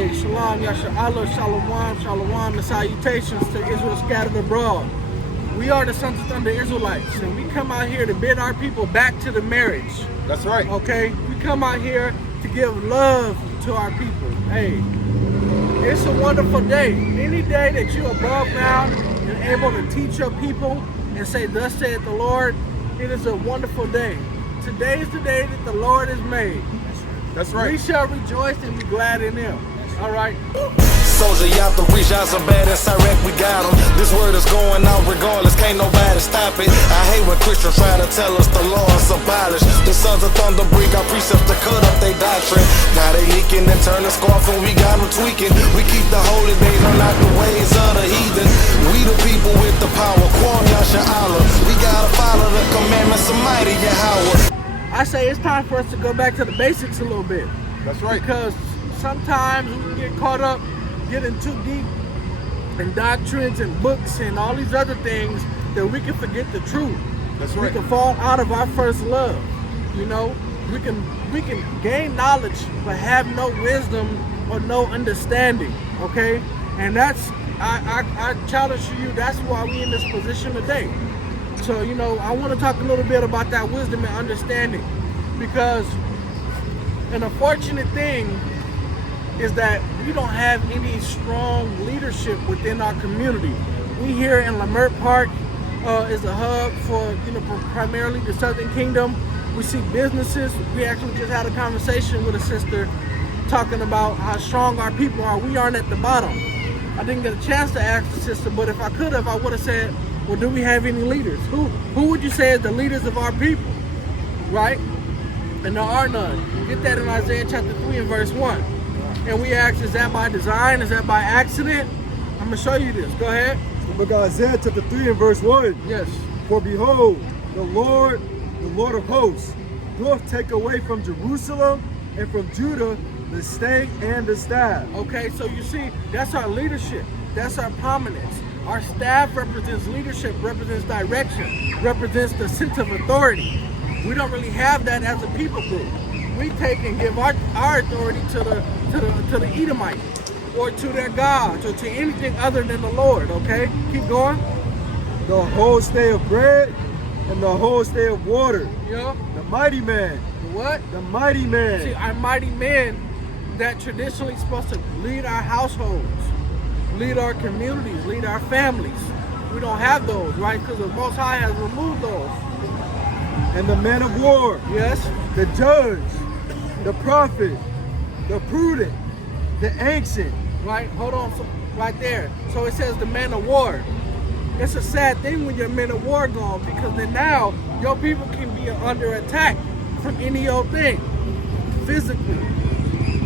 Hey, shalom, yasha Allah, shalom, shalom, and salutations to Israel scattered abroad. We are the sons of Thunder Israelites, and we come out here to bid our people back to the marriage. That's right. Okay? We come out here to give love to our people. Hey, it's a wonderful day. Any day that you're above ground and able to teach your people and say, thus saith the Lord, it is a wonderful day. Today is the day that the Lord has made. That's right. We shall rejoice and be glad in him. All right? Soldier, y'all to reach out some bad and direct, we got them. This word is going out regardless, can't nobody stop it. I hate when Christians try to tell us the law is abolished. The sons of thunder break our precepts to cut up their doctrine. Now they leaking and turning scarf and we got them tweaking. We keep the holy days, not like the ways of the heathen. We the people with the power, Quam Yasha Allah. We gotta follow the commandments of mighty Yahweh. I say it's time for us to go back to the basics a little bit. That's right. Because sometimes we can get caught up getting too deep in doctrines and books and all these other things that we can forget the truth. That's right. We can fall out of our first love. You know, we can gain knowledge but have no wisdom or no understanding. Okay, and that's I challenge you. That's why we in this position today. So, you know, I want to talk a little bit about that wisdom and understanding, because an unfortunate thing is that we don't have any strong leadership within our community. We here in Lamert Park is a hub for, you know, primarily the Southern Kingdom. We see businesses. We actually just had a conversation with a sister talking about how strong our people are. We aren't at the bottom. I didn't get a chance to ask the sister, but if I could have, I would have said, well, do we have any leaders? Who would you say is the leaders of our people? Right? And there are none. We get that in Isaiah chapter 3 and verse 1. And we ask, is that by design? Is that by accident? I'm going to show you this. Go ahead. The book of Isaiah chapter 3 and verse 1. Yes. For behold, the Lord of hosts, doth take away from Jerusalem and from Judah the stake and the staff. Okay, so you see, that's our leadership. That's our prominence. Our staff represents leadership, represents direction, represents the sense of authority. We don't really have that as a people group. We take and give our authority to the Edomite, or to their gods, or to anything other than the Lord. Okay, keep going. The whole stay of bread and the whole stay of water. Yeah. The mighty man. The what? The mighty man. See, our mighty men that traditionally supposed to lead our households, lead our communities, lead our families. We don't have those, right? Because the Most High has removed those. And the man of war. Yes. The judge. The prophet. The prudent. The ancient. Right? Hold on. So, right there. So it says the man of war. It's a sad thing when your men of war gone, because then now your people can be under attack from any old thing. Physically,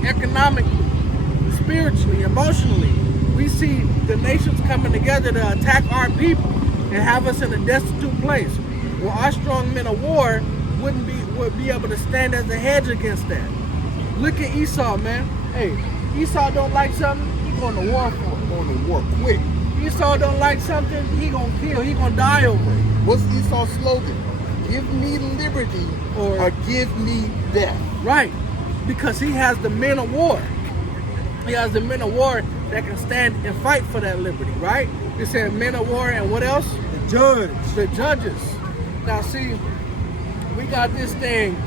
economically, spiritually, emotionally. We see the nations coming together to attack our people and have us in a destitute place. Well, our strong men of war would be able to stand as a hedge against that. Look at Esau, man. Hey, Esau don't like something, he going to war for it. Going to war quick. Esau don't like something, he gonna kill, he gonna die over it. What's Esau's slogan? Give me liberty or give me death. Right, because he has the men of war. He has the men of war that can stand and fight for that liberty, right? It said men of war and what else? The judge. The judges. Now see, we got this thing.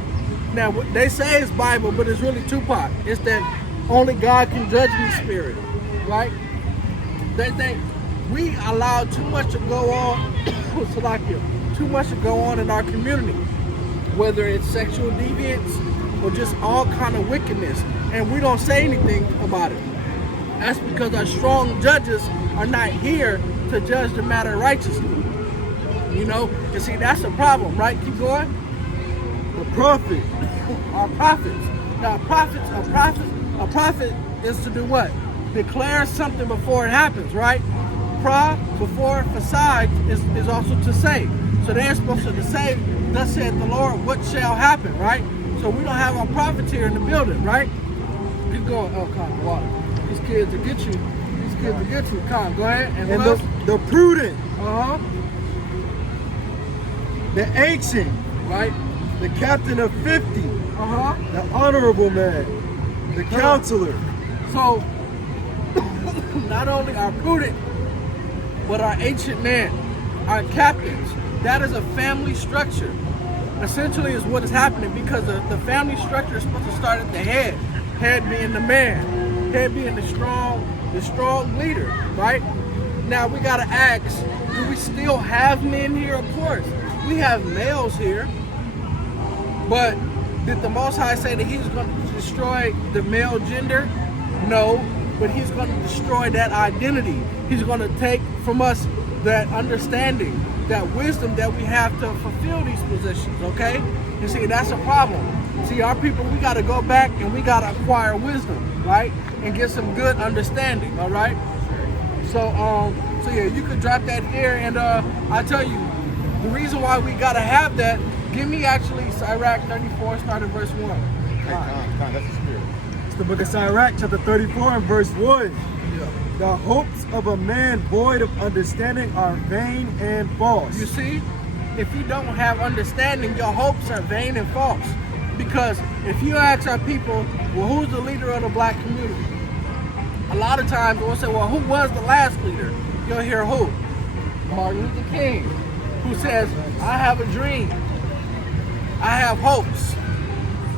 Now they say it's Bible, but it's really Tupac. It's that only God can judge me spirit, right? They think we allow too much to go on, too much to go on in our community, whether it's sexual deviance or just all kind of wickedness, and we don't say anything about it. That's because our strong judges are not here to judge the matter righteously. You know, and see, that's the problem, right? Keep going. The prophet. Our prophets. Now, a prophet is to do what? Declare something before it happens, right? Before facade is also to say. So they're supposed to say, thus saith the Lord, what shall happen, right? So we don't have our prophets here in the building, right? Keep going. Oh, come on, water. These kids will get you. These kids will get you. Come on, go ahead. And what else? The prudent. Uh-huh. The ancient. Right? The captain of 50. Uh-huh. The honorable man. The counselor. So not only our prudent, but our ancient men, our captains. That is a family structure. Essentially is what is happening, because the family structure is supposed to start at the head. Head being the man, head being the strong leader, right? Now we gotta ask, do we still have men here? Of course. We have males here, but did the Most High say that he's going to destroy the male gender? No, but he's going to destroy that identity. He's going to take from us that understanding, that wisdom that we have to fulfill these positions, okay? And see, that's a problem. See, our people, we got to go back and we got to acquire wisdom, right? And get some good understanding, all right? So yeah, you could drop that there, and I tell you, the reason why we got to have that, give me actually Sirach 34, start at verse 1. That's the spirit. It's the book of Sirach, chapter 34 and verse 1. Yeah. The hopes of a man void of understanding are vain and false. You see, if you don't have understanding, your hopes are vain and false. Because if you ask our people, well, who's the leader of the black community? A lot of times we'll say, well, who was the last leader? You'll hear who? Martin Luther King, who says, I have a dream. I have hopes.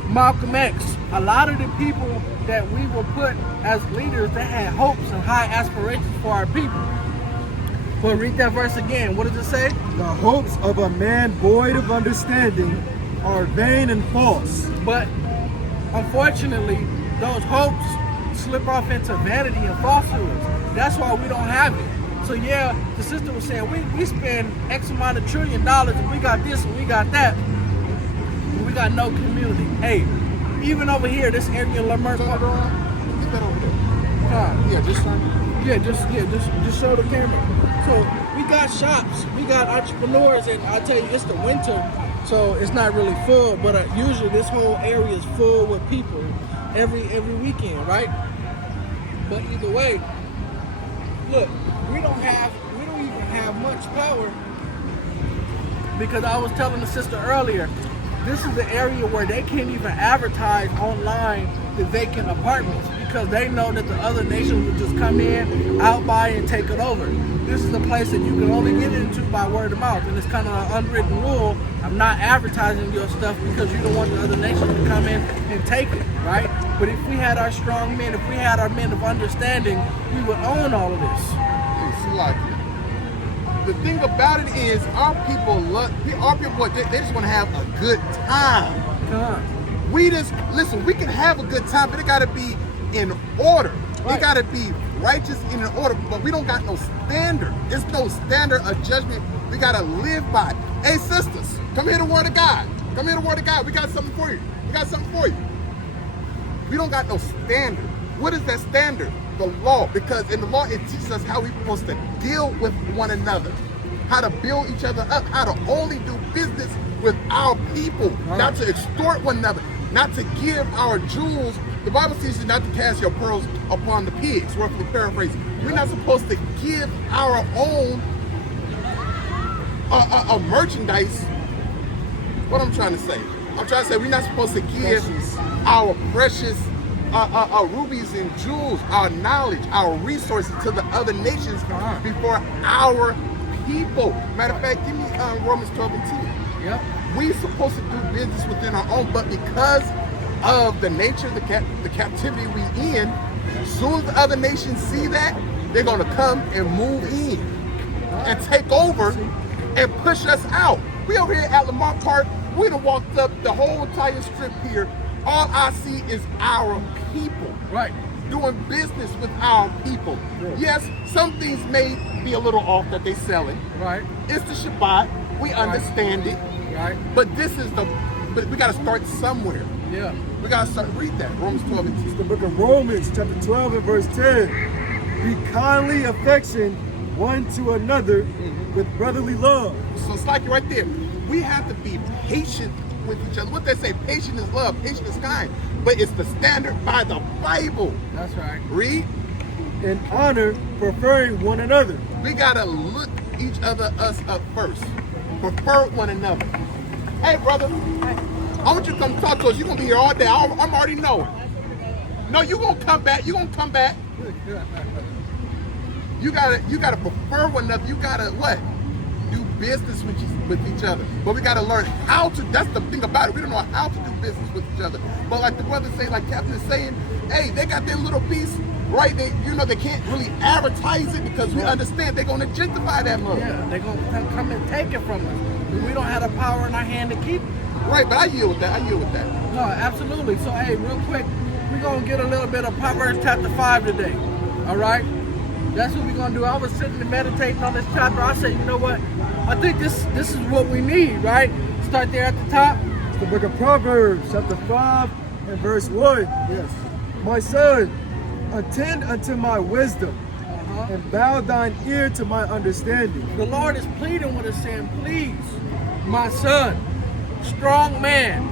Malcolm X. A lot of the people that we will put as leaders, they had hopes and high aspirations for our people. But read that verse again. What does it say? The hopes of a man void of understanding are vain and false. But unfortunately, those hopes slip off into vanity and falsehoods. That's why we don't have it. So yeah, the sister was saying, we spend X amount of $1 trillion and we got this and we got that. But we got no community. Hey, even over here, this area in Lamert. Get that over there. Yeah, just show the camera. So we got shops, we got entrepreneurs, and I tell you, it's the winter, so it's not really full. But usually this whole area is full with people every weekend, right? But either way, look, we don't even have much power, because I was telling the sister earlier, this is the area where they can't even advertise online the vacant apartments, because they know that the other nations will just come in, outbuy, and take it over. This is a place that you can only get into by word of mouth, and it's kind of an unwritten rule. I'm not advertising your stuff because you don't want the other nations to come in and take it, right? But if we had our strong men, if we had our men of understanding, we would own all of this. It's like it. The thing about it is, our people they just want to have a good time. Come on. We can have a good time, but it got to be in order. Right. It got to be righteous and in order, but we don't got no standard. There's no standard of judgment we got to live by. Hey, sisters, come hear the word of God. Come hear the word of God. We got something for you. We don't got no standard. What is that standard? The law. Because in the law, it teaches us how we're supposed to deal with one another, how to build each other up, how to only do business with our people, not to extort one another, not to give our jewels. The Bible teaches not to cast your pearls upon the pigs, roughly paraphrasing. We're not supposed to give our own merchandise. What I'm trying to say? I'm trying to say we're not supposed to give our precious rubies and jewels, our knowledge, our resources to the other nations before our people. Matter of fact, give me Romans 12 and 2. Yep. We're supposed to do business within our own, but because of the nature of the captivity we in, as soon as the other nations see that, they're going to come and move in and take over and push us out. We over here at Lamar Park, we done walked up the whole entire strip here. All I see is our people. Right. Doing business with our people. Yes, some things may be a little off that they selling. Right. It's the Shabbat. We understand it. Right. But but we got to start somewhere. Yeah. We got to start, read that. Romans 12 and 2. It's the book of Romans, chapter 12 and verse 10. Be kindly affection one to another with brotherly love. So it's like right there. We have to be patient with each other. What they say, patient is love, patient is kind. But it's the standard by the Bible. That's right. Read. In honor, preferring one another. We got to look us up first. Prefer one another. Hey, brother. I want you to come talk to us. You're going to be here all day. I'm already knowing. No, you're going to come back. You're going to come back. You gotta prefer one another. You gotta what? Do business with each other. But we gotta learn how to. That's the thing about it. We don't know how to do business with each other. But like the brother say, like Captain is saying, hey, they got their little piece, right? They can't really advertise it because we understand they're gonna gentrify that mug. Yeah, they're gonna come and take it from us. We don't have the power in our hand to keep it. Right, but I yield with that. No, absolutely. So hey, real quick, we're gonna get a little bit of Proverbs chapter 5 today. All right? That's what we're gonna do. I was sitting and meditating on this chapter. I said, you know what? I think this is what we need, right? Start there at the top. It's the book of Proverbs, chapter 5 and verse 1. Yes. My son, attend unto my wisdom, and bow thine ear to my understanding. The Lord is pleading with us, saying, please, my son, strong man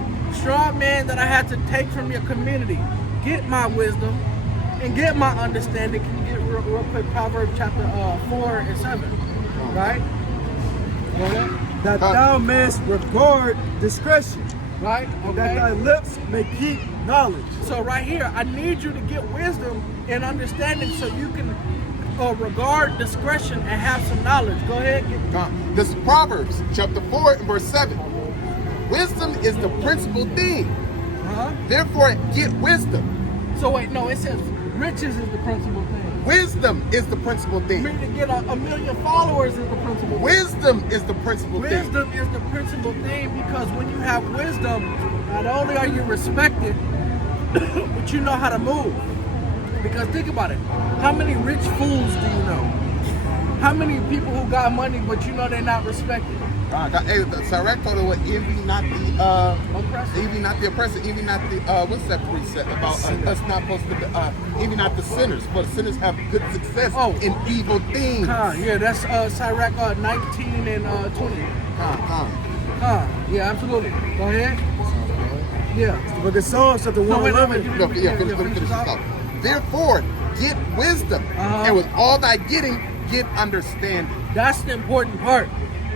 that I had to take from your community, get my wisdom and get my understanding. Can you get real quick Proverbs chapter 4 and 7, right? That thou mayest regard discretion, Right? and that thy lips may keep knowledge. So right here, I need you to get wisdom and understanding so you can regard discretion and have some knowledge. Go ahead. This is Proverbs chapter 4 and verse 7. Wisdom is the principal thing. Therefore, get wisdom. So wait, no, it says riches is the principal thing. Wisdom is the principal For thing. me to get a million followers is the principal thing. Wisdom is the principal thing. Wisdom is the principal thing because when you have wisdom, not only are you respected, but you know how to move. Because think about it. How many rich fools do you know? How many people who got money but you know they're not respected? Hey, Sirach told her, envy not the Oppressor. envy not the oppressor, envy not the what's that precept about us not supposed to envy not the sinners, for the sinners have good success in evil things. Yeah, that's Sirach 19 and 20. Yeah, absolutely. Go ahead. Yeah. It's the book of Psalms, chapter 1 wait, 11. Finish this off. Therefore, get wisdom, and with all thy getting, get understanding. That's the important part.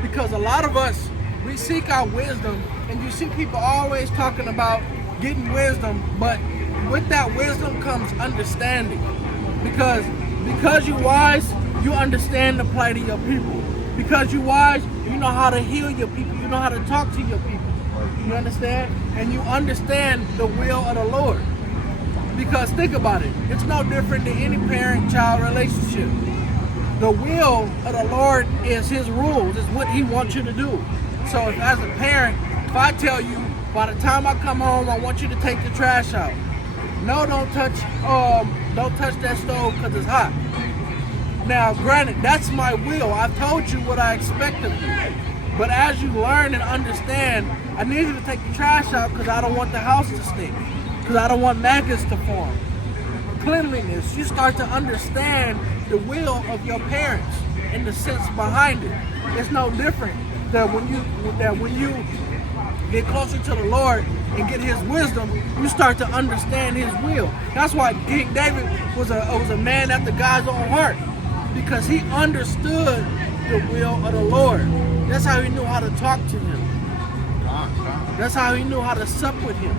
Because a lot of us, we seek out wisdom, and you see people always talking about getting wisdom, but with that wisdom comes understanding. Because you're wise, you understand the plight of your people. Because you're wise, you know how to heal your people. You know how to talk to your people. You understand? And you understand the will of the Lord. Because think about it, it's no different than any parent-child relationship. The will of the Lord is His rules, is what He wants you to do. So if as a parent, if I tell you, by the time I come home, I want you to take the trash out. No, don't touch that stove because it's hot. Now, granted, that's my will. I've told you what I expect of you. But as you learn and understand, I need you to take the trash out because I don't want the house to stink. Because I don't want maggots to form. Cleanliness, you start to understand the will of your parents and the sense behind it. It's no different that when you get closer to the Lord and get His wisdom, you start to understand His will. That's why King David was a man after God's own heart, because he understood the will of the Lord. That's how he knew how to talk to Him. That's how he knew how to sup with Him.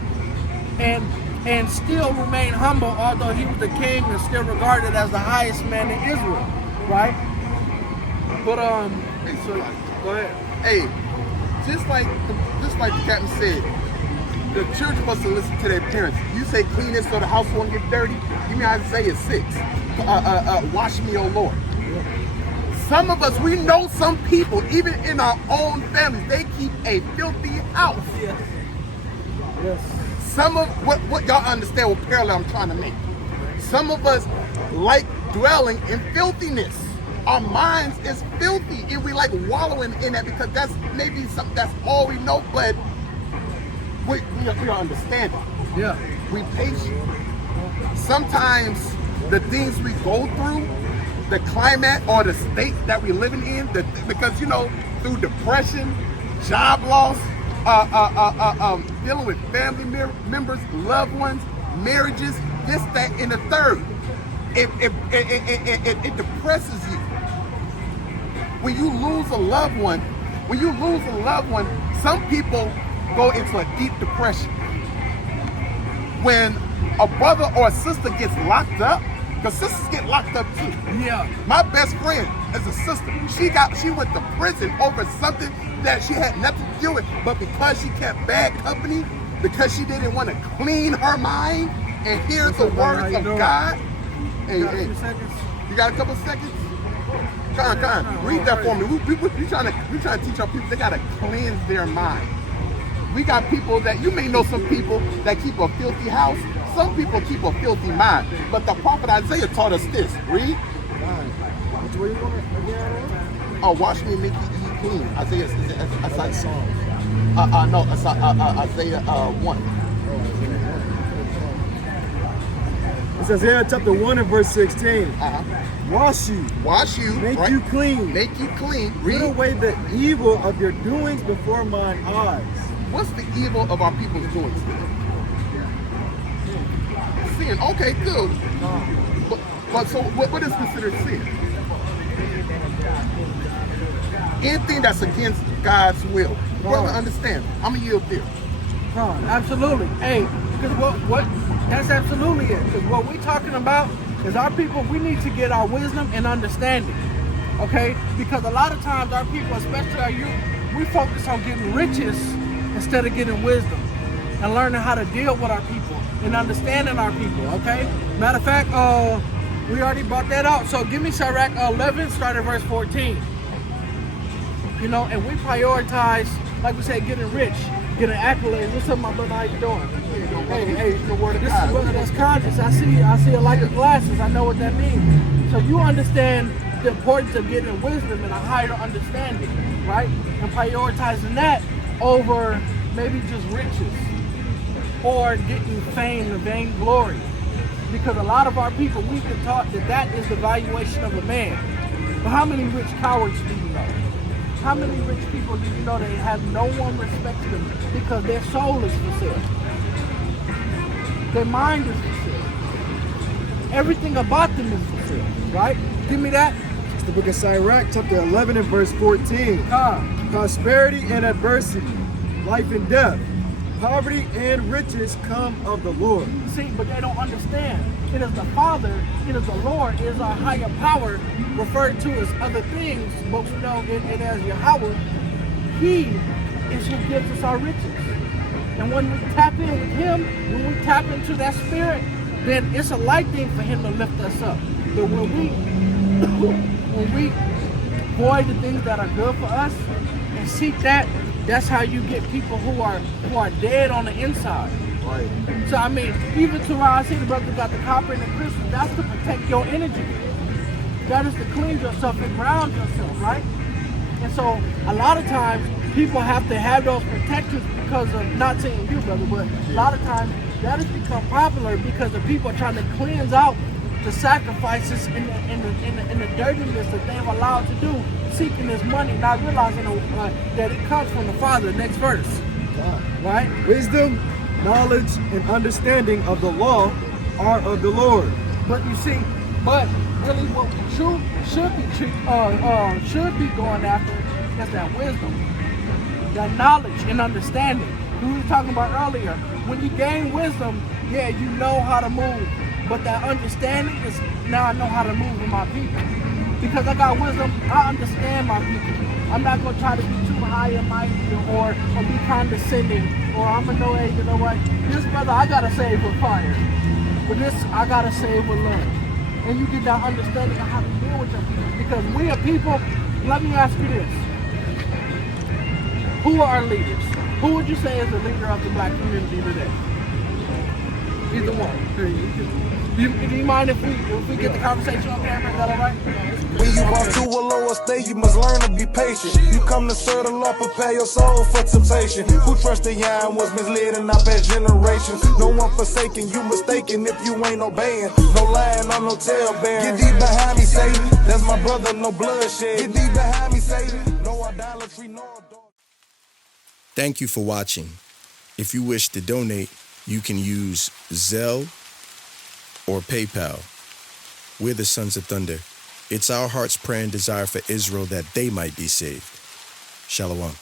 And still remain humble, although he was the king and still regarded as the highest man in Israel, right? But so go ahead. Hey, just like the captain said, the children must listen to their parents. You say clean it so the house won't get dirty. You mean Isaiah 6? Wash me, O Lord. Some of us, we know some people, even in our own families, they keep a filthy house. Yes. Some of what y'all understand what parallel I'm trying to make. Some of us like dwelling in filthiness. Our minds is filthy and we like wallowing in that because that's maybe something that's all we know, but we are understanding. Yeah. We patient. Sometimes the things we go through, the climate or the state that we're living in, because through depression, job loss, dealing with family members, loved ones, marriages, this, that, and the third. It depresses you. When you lose a loved one, some people go into a deep depression. When a brother or a sister gets locked up, Because sisters get locked up too. Yeah. My best friend is a sister. She went to prison over something that she had nothing to do with, but because she kept bad company, because she didn't want to clean her mind and hear the words of God. Hey, you got a couple seconds? Come on, read that for me. We trying to teach our people they gotta cleanse their mind. We got people that you may know some people that keep a filthy house. Some people keep a filthy mind. But the prophet Isaiah taught us this. Read. Which way you want it again? Oh, wash me and make me clean. Isaiah Psalm. Isaiah 1. It's Isaiah chapter 1 and verse 16. Wash you, make right? you clean. Make you clean. Read. Put away the evil of your doings before mine eyes. What's the evil of our people's doings today? Sin. Okay, good. But so what is considered sin? Anything that's against God's will. Brother, understand. I'm gonna yield there. Absolutely. Hey, because what that's absolutely it. Because what we're talking about is our people, we need to get our wisdom and understanding. Okay? Because a lot of times our people, especially our youth, we focus on getting riches instead of getting wisdom and learning how to deal with our people and understanding our people. Okay? Matter of fact, we already brought that out. So give me Sirach 11, start at verse 14. You know, and we prioritize, like we said, getting rich, getting accolades. What's up, my brother? How you doing? Hey, the word of this God. is brother that's conscious. I see a light of glasses. I know what that means. So you understand the importance of getting wisdom and a higher understanding, right? And prioritizing that over maybe just riches or getting fame and vainglory. Because a lot of our people, we've been taught that that is the valuation of a man. But how many rich cowards do you know? How many rich people do you know that have no one respects them because their soul is for sale? Their mind is for sale. Everything about them is for sale, right? Give me that. It's the book of Sirach, chapter 11 and verse 14. Prosperity and adversity, life and death, poverty and riches come of the Lord. See, but they don't understand. It is the Father, it is the Lord, it is our higher power, referred to as other things, but we know it as Yahweh. He is who gives us our riches. And when we tap in with Him, when we tap into that spirit, then it's a light thing for Him to lift us up. But when we void the things that are good for us and seek that, that's how you get people who are dead on the inside. Right. So I mean, even to where I see the brother got the copper and the crystal, that's to protect your energy. That is to clean yourself and ground yourself, right? And so a lot of times people have to have those protections because of, not saying you, brother, but a lot of times that has become popular because the people are trying to cleanse out the sacrifices in the dirtiness that they've allowed to do, seeking this money, not realizing that it comes from the Father. Next verse. Right? Wisdom, knowledge, and understanding of the law are of the Lord. But you see, but really what we should be going after is that wisdom, that knowledge and understanding. We were talking about earlier, when you gain wisdom, yeah, you know how to move. But that understanding is, now I know how to move with my people. Because I got wisdom, I understand my people. I'm not going to try to be too high and mighty or be condescending. Or I'm going to know, hey, you know what? This brother, I got to save with fire. But this, I got to save with love. And you get that understanding of how to deal with your people. Because we are people, let me ask you this. Who are our leaders? Who would you say is the leader of the black community today? Either one. Do you mind if we get the conversation on camera? Is that all right? When you walk to a lower state, you must learn to be patient. You come to serve the Lord, prepare your soul for temptation. Who trusted young was misled in our past generations. No one forsaken, you mistaken if you ain't obeying. No lying on no tail bearing. Get thee behind me, Satan. That's my brother, no bloodshed. Get thee behind me, Satan. No idolatry, no adultery. Thank you for watching. If you wish to donate, you can use Zelle or PayPal. We're the Sons of Thunder. It's our heart's prayer and desire for Israel that they might be saved. Shalom.